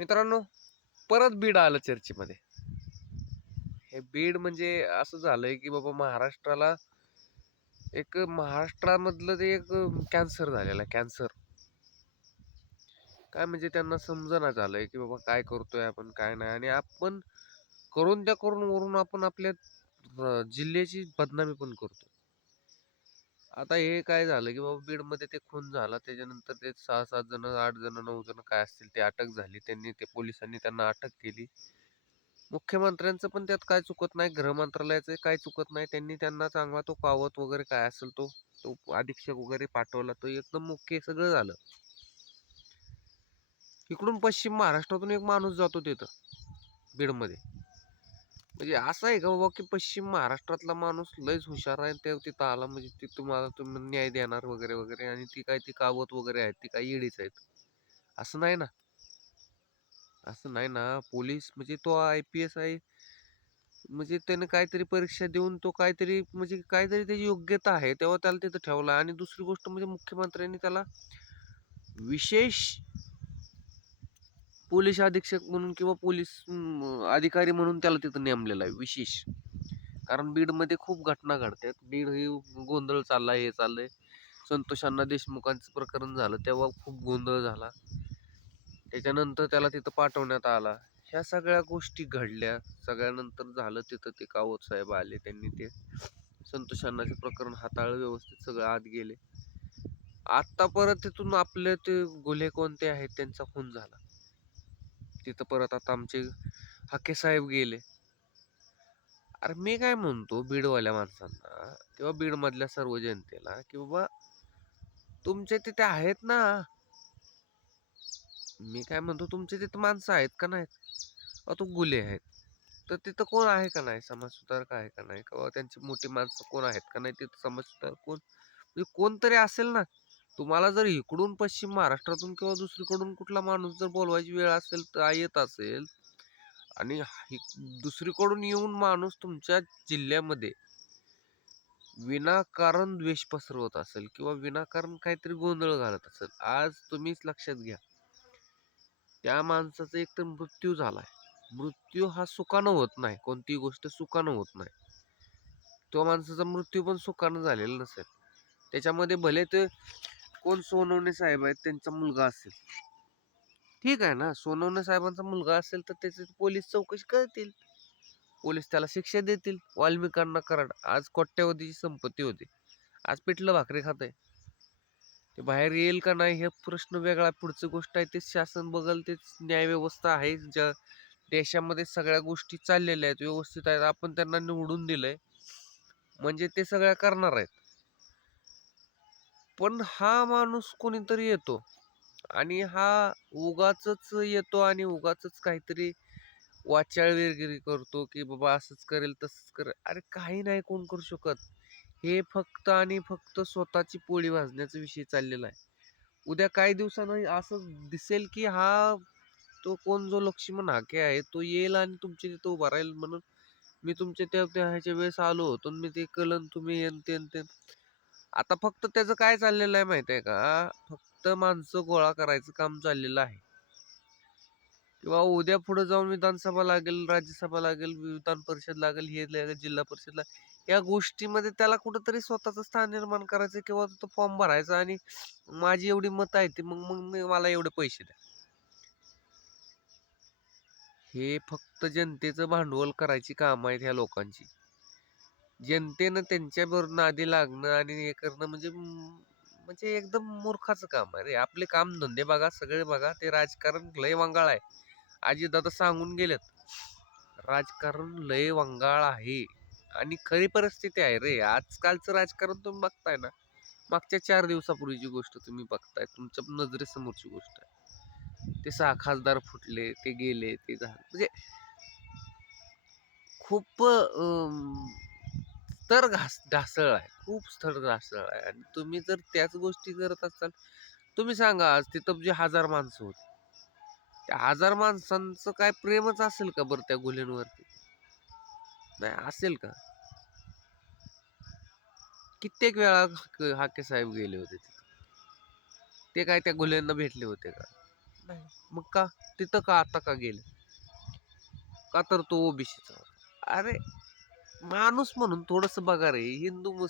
मित्रांनो, परत बीड आलं चर्चेमध्ये. हे बीड म्हणजे असं झालंय, की बाबा महाराष्ट्रामधलं ते एक कॅन्सर झालेला आहे, कॅन्सर. काय म्हणजे त्यांना समजना झालंय, की बाबा काय करतोय आपण, काय नाही. आणि आपण करून वरून आपण आपल्या जिल्ह्याची बदनामी पण करतो. आता हे काय झालं, की बाबा बीडमध्ये ते खून झाला. त्याच्यानंतर ते 6-7 जण, 8 जण, 9 जण काय असतील ते अटक झाली. पोलिसांनी त्यांना अटक केली. मुख्यमंत्र्यांचं पण त्यात काय चुकत नाही, गृहमंत्रालयाचं काय चुकत नाही. त्यांनी त्यांना चांगला तो कावत वगैरे काय असेल तो तो अधीक्षक वगैरे पाठवला. तो एकदम ओके सगळं झालं. इकडून पश्चिम महाराष्ट्रातून एक माणूस जातो तिथं बीडमध्ये. म्हणजे असं आहे का बाबा, की पश्चिम महाराष्ट्रातला माणूस लयच हुशार आहे, ते तिथं आला म्हणजे ती तुम्ही न्याय देणार वगैरे वगैरे, आणि ती कावत वगैरे आहेत, ती काय येडीच आहेत. असं नाही ना. असं नाही ना. पोलीस म्हणजे तो IPS आहे, म्हणजे त्याने काहीतरी परीक्षा देऊन तो काहीतरी म्हणजे काहीतरी त्याची योग्यता आहे, तेव्हा त्याला तिथं ठेवला. आणि दुसरी गोष्ट म्हणजे मुख्यमंत्र्यांनी त्याला विशेष पोलीस अधीक्षक म्हणून किंवा पोलीस अधिकारी म्हणून त्याला तिथं नेमलेलं आहे विशेष. कारण बीडमध्ये खूप घटना घडतात. बीड ही गोंधळ चाललाय, हे चाललंय. संतोष अण्णा देशमुखांचं प्रकरण झालं तेव्हा खूप गोंधळ झाला. त्याच्यानंतर त्याला तिथं पाठवण्यात आला. ह्या सगळ्या गोष्टी घडल्या. सगळ्यानंतर झालं तिथं ते कावत साहेब आले, त्यांनी ते संतोष अण्णाचे प्रकरण हाताळलं, व्यवस्थित सगळं आत गेले. आता परत तिथून आपले ते गुन्हे कोणते आहेत त्यांचा खून झाला. तिथं परत आता आमचे हाके साहेब गेले. अरे मी काय म्हणतो बीडवाल्या माणसांना किंवा बीडमधल्या सर्व जनतेला, की बाबा तुमचे तिथे आहेत ना. मी काय म्हणतो, तुमचे तिथे माणसं आहेत का नाहीत? तो गुले आहेत. तर तिथं कोण आहे का नाही, समाजसुधारक आहे का नाही, किंवा त्यांची मोठी माणसं कोण आहेत का नाही तिथं, समाजसुधारक कोण म्हणजे कोणतरी असेल ना. तुम्हाला जर इकडून पश्चिम महाराष्ट्रातून किंवा दुसरीकडून कुठला माणूस जर बोलवायची वेळ असेल तर येत असेल, आणि दुसरीकडून येऊन माणूस तुमच्या जिल्ह्यामध्ये विनाकारण द्वेष पसरवत असेल किंवा विनाकारण काहीतरी गोंधळ घालत असेल, आज तुम्हीच लक्षात घ्या, त्या माणसाचा एक तर मृत्यू झालाय. मृत्यू हा सुखानं होत नाही, कोणतीही गोष्ट सुखानं होत नाही. तो माणसाचा मृत्यू पण सुखानं झालेला नसेल. त्याच्यामध्ये भले ते कोण सोनवणे साहेब आहेत त्यांचा मुलगा असेल, ठीक आहे ना. सोनवणे साहेबांचा मुलगा असेल तर त्याची पोलीस चौकशी करतील, पोलीस त्याला शिक्षा देतील. वाल्मिकांना कराड आज कोट्यवधीची संपत्ती होती, आज पिठलं भाकरी खात आहे. ते बाहेर येईल का नाही हे प्रश्न वेगळा, पुढची गोष्ट आहे. ते शासन बघल, तेच न्याय व्यवस्था आहे. ज्या देशामध्ये सगळ्या गोष्टी चाललेल्या आहेत, व्यवस्थित आहेत, आपण त्यांना निवडून दिलंय म्हणजे ते सगळ्या करणार आहेत. पण हा माणूस कोणीतरी येतो आणि हा उगाचच येतो आणि उगाचच काहीतरी वाचाळ वगैरे करतो, की बाबा असंच करेल तसंच करेल. अरे काही नाही कोण करू शकत. हे फक्त आणि फक्त स्वतःची पोळी भाजण्याचा विषय चाललेला आहे. उद्या काही दिवसानं असं दिसेल, की तो कोण जो लक्ष्मण हाके आहे तो येईल आणि तुमच्या तिथं उभा राहील म्हणून मी तुमच्या त्या ह्याच्या वेळेस आलो होतो, मी ते कलन तुम्ही येन ते. आता फक्त त्याचं काय चाललेलं आहे माहित आहे का? फक्त माणसं गोळा करायचं काम चाललेलं आहे. किंवा उद्या पुढे जाऊन विधानसभा लागेल, राज्यसभा लागेल, विधान परिषद लागेल, हे लागेल, जिल्हा परिषद, या गोष्टीमध्ये त्याला कुठंतरी स्वतःचं स्थान निर्माण करायचं किंवा तो फॉर्म भरायचा आणि माझी एवढी मतं आहेत ती मग मग मला एवढे पैसे द्या. हे फक्त जनतेचं भांडवल करायची काम आहेत ह्या लोकांची. जनतेनं त्यांच्याबरोबर नादी लागणं आणि हे करणं म्हणजे म्हणजे एकदम मूर्खाचं काम आहे रे. आपले काम धंदे बघा, सगळे बघा. ते राजकारण लय वंगाळ आहे. अजितदादा सांगून गेलेत, राजकारण लय वंगाळ आहे. आणि खरी परिस्थिती आहे रे. आजकालचं राजकारण तुम्ही बघताय ना, मागच्या 4 दिवसापूर्वीची गोष्ट तुम्ही बघताय, तुमच्या नजरेसमोरची गोष्ट आहे. ते 6 खासदार फुटले, ते गेले, ते झालं, म्हणजे खूप ढासळ आहे, खूप स्तर ढासळ आहे. आणि तुम्ही जर त्याच गोष्टी करत असाल, तुम्ही सांगा आज तिथं जे 1000 माणसं होती, त्या 1000 माणसांचं काय प्रेमच असेल का बरं त्या गुन्ह्यांवरती? नाही असेल का? कित्येक वेळा हाके साहेब गेले होते तिथे, ते काय त्या गुन्ह्यांना भेटले होते का? नाही. मग का? तिथं का आता का गेले? का तर तो ओबीसीचा होता. अरे माणूस म्हणून थोडंसं बघा रे. हिंदू